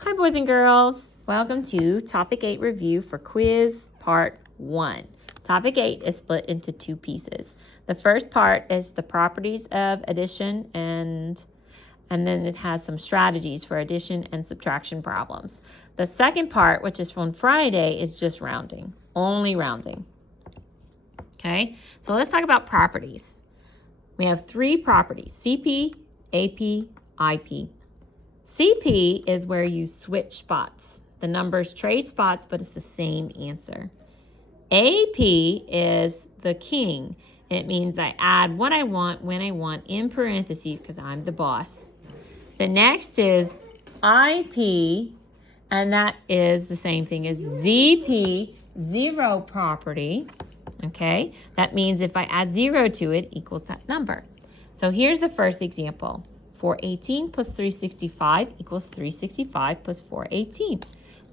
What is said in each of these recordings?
Hi, boys and girls. Welcome to Topic 8 review for quiz part 1. Topic 8 is split into two pieces. The first part is the properties of addition and then it has some strategies for addition and subtraction problems. The second part, which is from Friday, is just rounding, only rounding. Okay, so let's talk about properties. We have three properties: CP, AP, IP. CP is where you switch spots. The numbers trade spots, but it's the same answer. AP is the king. It means I add what I want when I want in parentheses because I'm the boss. The next is IP, and that is the same thing as ZP, zero property. Okay, that means if I add 0 to it, equals that number. So here's the first example. 418 plus 365 equals 365 plus 418.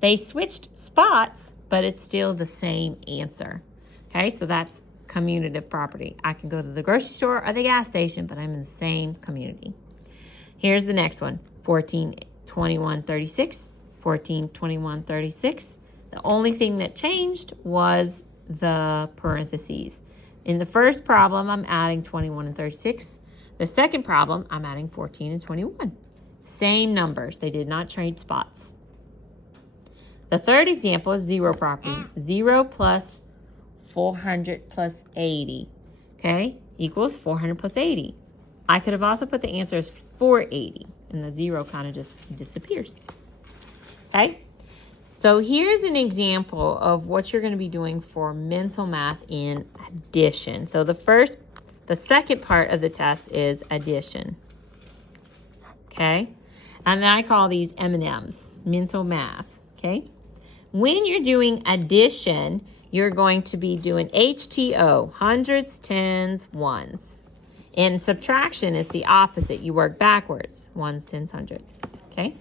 They switched spots, but it's still the same answer. Okay, so that's commutative property. I can go to the grocery store or the gas station, but I'm in the same community. Here's the next one. 14, 21, 36. 14, 21, 36. The only thing that changed was the parentheses. In the first problem, I'm adding 21 and 36. The second problem, I'm adding 14 and 21. Same numbers. They did not trade spots. The third example is zero property. 0 plus 400 plus 80, okay, equals 400 plus 80. I could have also put the answer as 480, and the 0 kind of just disappears. Okay, so here's an example of what you're going to be doing for mental math in addition. So the second part of the test is addition. Okay, and then I call these M&Ms, mental math. Okay, when you're doing addition, you're going to be doing HTO, hundreds, tens, ones. And subtraction is the opposite. You work backwards, ones, tens, hundreds. Okay,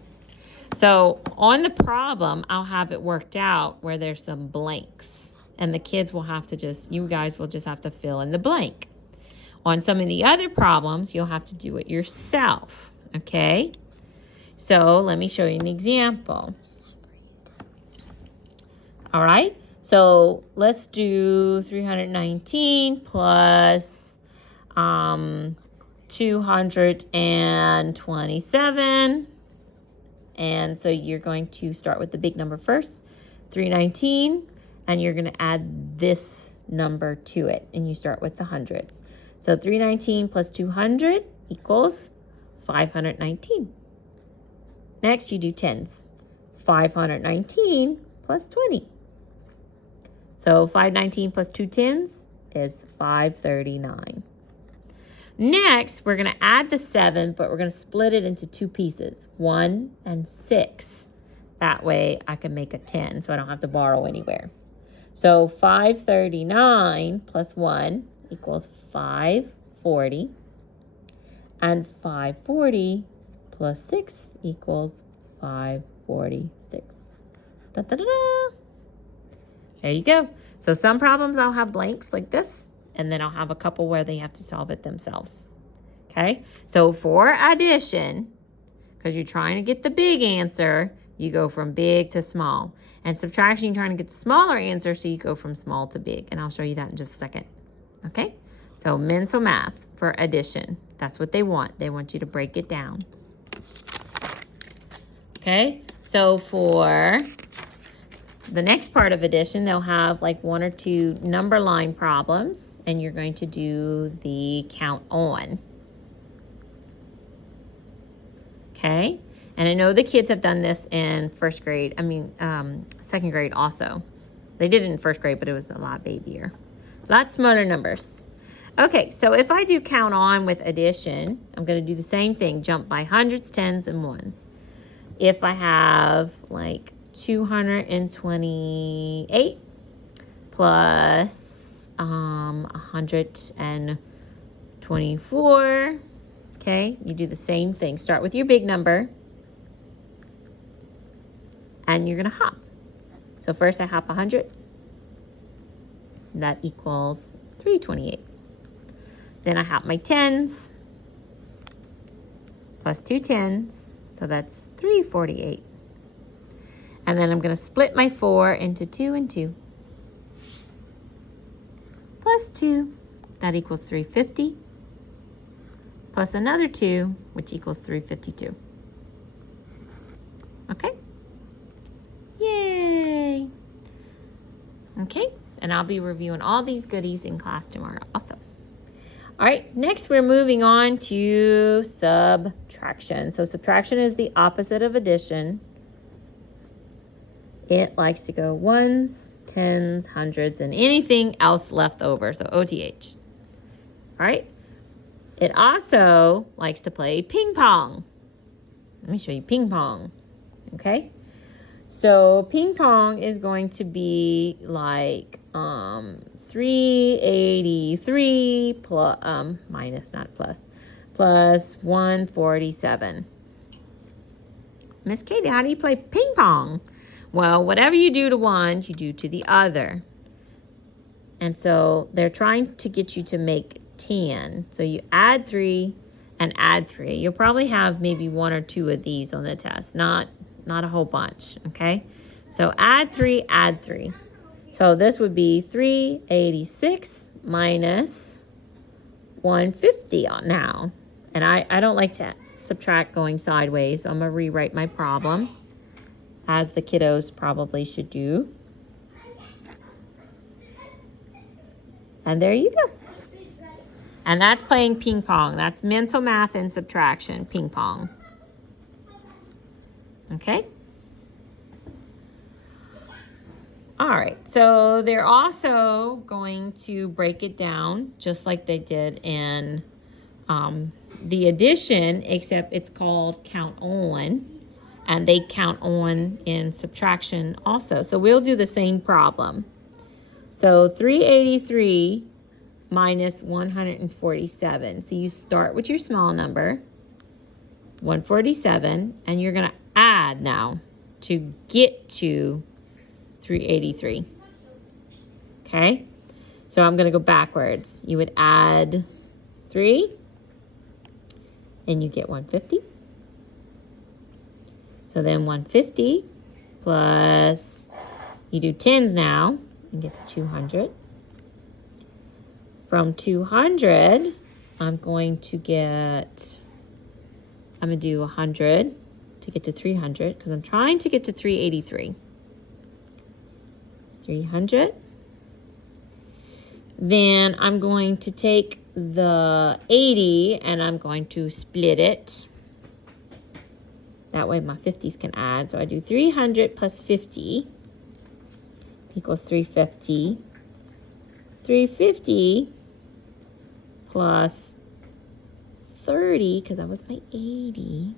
so on the problem, I'll have it worked out where there's some blanks. And the kids will have to you guys will just have to fill in the blank. On some of the other problems, you'll have to do it yourself, okay? So let me show you an example. All right, so let's do 319 plus 227. And so you're going to start with the big number first, 319, and you're going to add this number to it, and you start with the hundreds. So 319 plus 200 equals 519. Next, you do tens. 519 plus 20. So 519 plus 2 tens is 539. Next, we're going to add the 7, but we're going to split it into two pieces, 1 and 6. That way, I can make a 10, so I don't have to borrow anywhere. So 539 plus 1 equals 540, and 540 plus 6 equals 546. Da, da, da, da. There you go. So some problems I'll have blanks like this, and then I'll have a couple where they have to solve it themselves. Okay, so for addition, because you're trying to get the big answer, you go from big to small. And subtraction, you're trying to get the smaller answer, so you go from small to big. And I'll show you that in just a second. Okay, so mental math for addition. That's what they want. They want you to break it down. Okay, so for the next part of addition, they'll have like 1 or 2 number line problems, and you're going to do the count on. Okay, and I know the kids have done this in second grade also. They did it in first grade, but it was a lot babier. Lots smaller numbers. Okay, so if I do count on with addition, I'm going to do the same thing, jump by hundreds, tens, and ones. If I have like 228 plus 124, okay, you do the same thing. Start with your big number, and you're going to hop. So first I hop 100. That equals 328. Then I hop my tens, plus 2 tens, so that's 348. And then I'm going to split my 4 into 2 and 2. Plus 2, that equals 350. Plus another 2, which equals 352. Okay? Yay! Okay, and I'll be reviewing all these goodies in class tomorrow also. All right, next we're moving on to subtraction. So subtraction is the opposite of addition. It likes to go ones, tens, hundreds, and anything else left over, so OTH. All right, it also likes to play ping pong. Let me show you ping pong, okay? So ping pong is going to be like 383 plus minus, not plus, plus 147. Miss Katie, how do you play ping pong? Well, whatever you do to one, you do to the other. And so they're trying to get you to make 10. So you add 3 and add 3. You'll probably have maybe 1 or 2 of these on the test, not a whole bunch, okay? So add 3, add 3. So this would be 386 minus 150 now. And I don't like to subtract going sideways, so I'm going to rewrite my problem, as the kiddos probably should do. And there you go. And that's playing ping pong. That's mental math and subtraction, ping pong. Okay? All right, so they're also going to break it down just like they did in the addition, except it's called count on, and they count on in subtraction also. So we'll do the same problem. So 383 minus 147. So you start with your small number, 147, and you're going to add now to get to 383. Okay? So I'm going to go backwards. You would add 3, and you get 150. So then 150 plus, you do tens now, and get to 200. From 200, I'm going to do 100 to get to 300, because I'm trying to get to 383. 300. Then I'm going to take the 80 and I'm going to split it. That way my 50s can add. So I do 300 plus 50 equals 350. 350 plus 30, because that was my 80,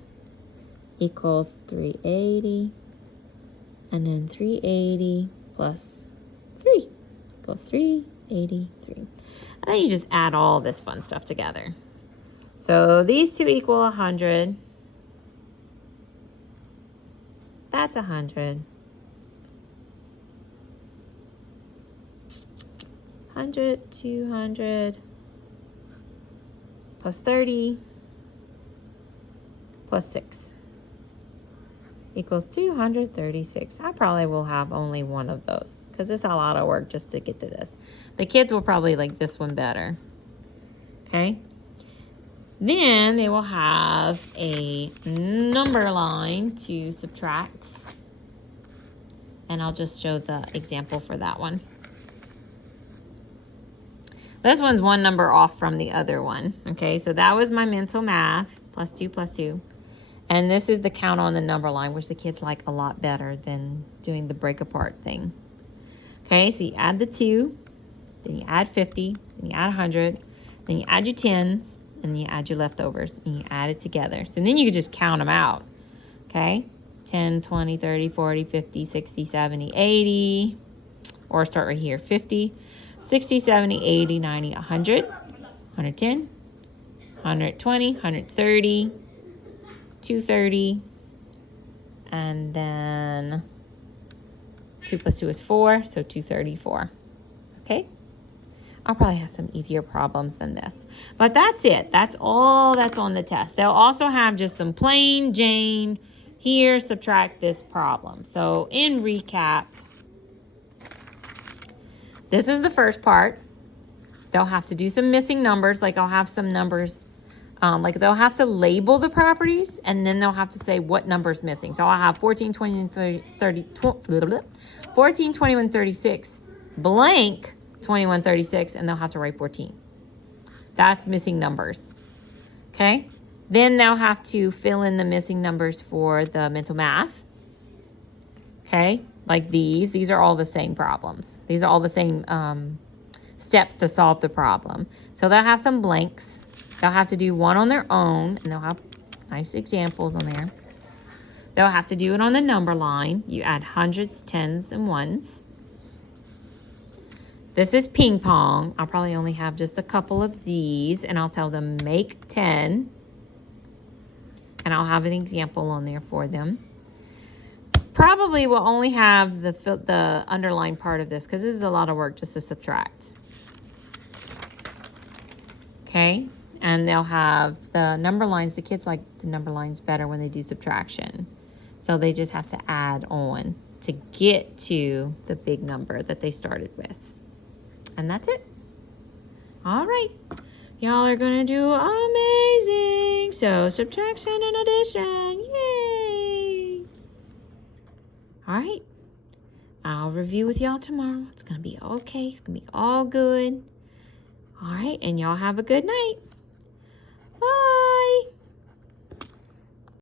equals 380. And then 380 plus 3 equals 383. And then you just add all this fun stuff together. So these two equal 100. That's 100. 100, 200, plus 30, plus 6 equals 236. I probably will have only one of those, because it's a lot of work just to get to this. The kids will probably like this one better. Okay? Then they will have a number line to subtract. And I'll just show the example for that one. This one's one number off from the other one. Okay, so that was my mental math, plus 2 plus 2. And this is the count on the number line, which the kids like a lot better than doing the break apart thing. Okay, so you add the 2, then you add 50, then you add 100, then you add your tens, and you add your leftovers, and you add it together. So then you can just count them out. Okay, 10, 20, 30, 40, 50, 60, 70, 80, or start right here, 50, 60, 70, 80, 90, 100, 110, 120, 130, 230, and then 2 plus 2 is 4, so 234. Okay? I'll probably have some easier problems than this. But that's it. That's all that's on the test. They'll also have just some plain Jane here, subtract this problem. So in recap, this is the first part. They'll have to do some missing numbers, like I'll have some numbers, like they'll have to label the properties, and then they'll have to say what number's missing. So I'll have 14, 20, and 14, 21, 36, blank 21, 36, and they'll have to write 14. That's missing numbers, okay? Then they'll have to fill in the missing numbers for the mental math, okay? Like these. These are all the same problems. These are all the same steps to solve the problem. So they'll have some blanks. They'll have to do one on their own, and they'll have nice examples on there. They'll have to do it on the number line. You add hundreds, tens, and ones. This is ping pong. I'll probably only have just a couple of these, and I'll tell them make 10. And I'll have an example on there for them. Probably will only have the underlined part of this because this is a lot of work just to subtract. Okay, and they'll have the number lines. The kids like the number lines better when they do subtraction. So they just have to add on to get to the big number that they started with. And that's it. All right. Y'all are going to do amazing. So subtraction and addition. Yay. All right. I'll review with y'all tomorrow. It's going to be okay. It's going to be all good. All right. And y'all have a good night.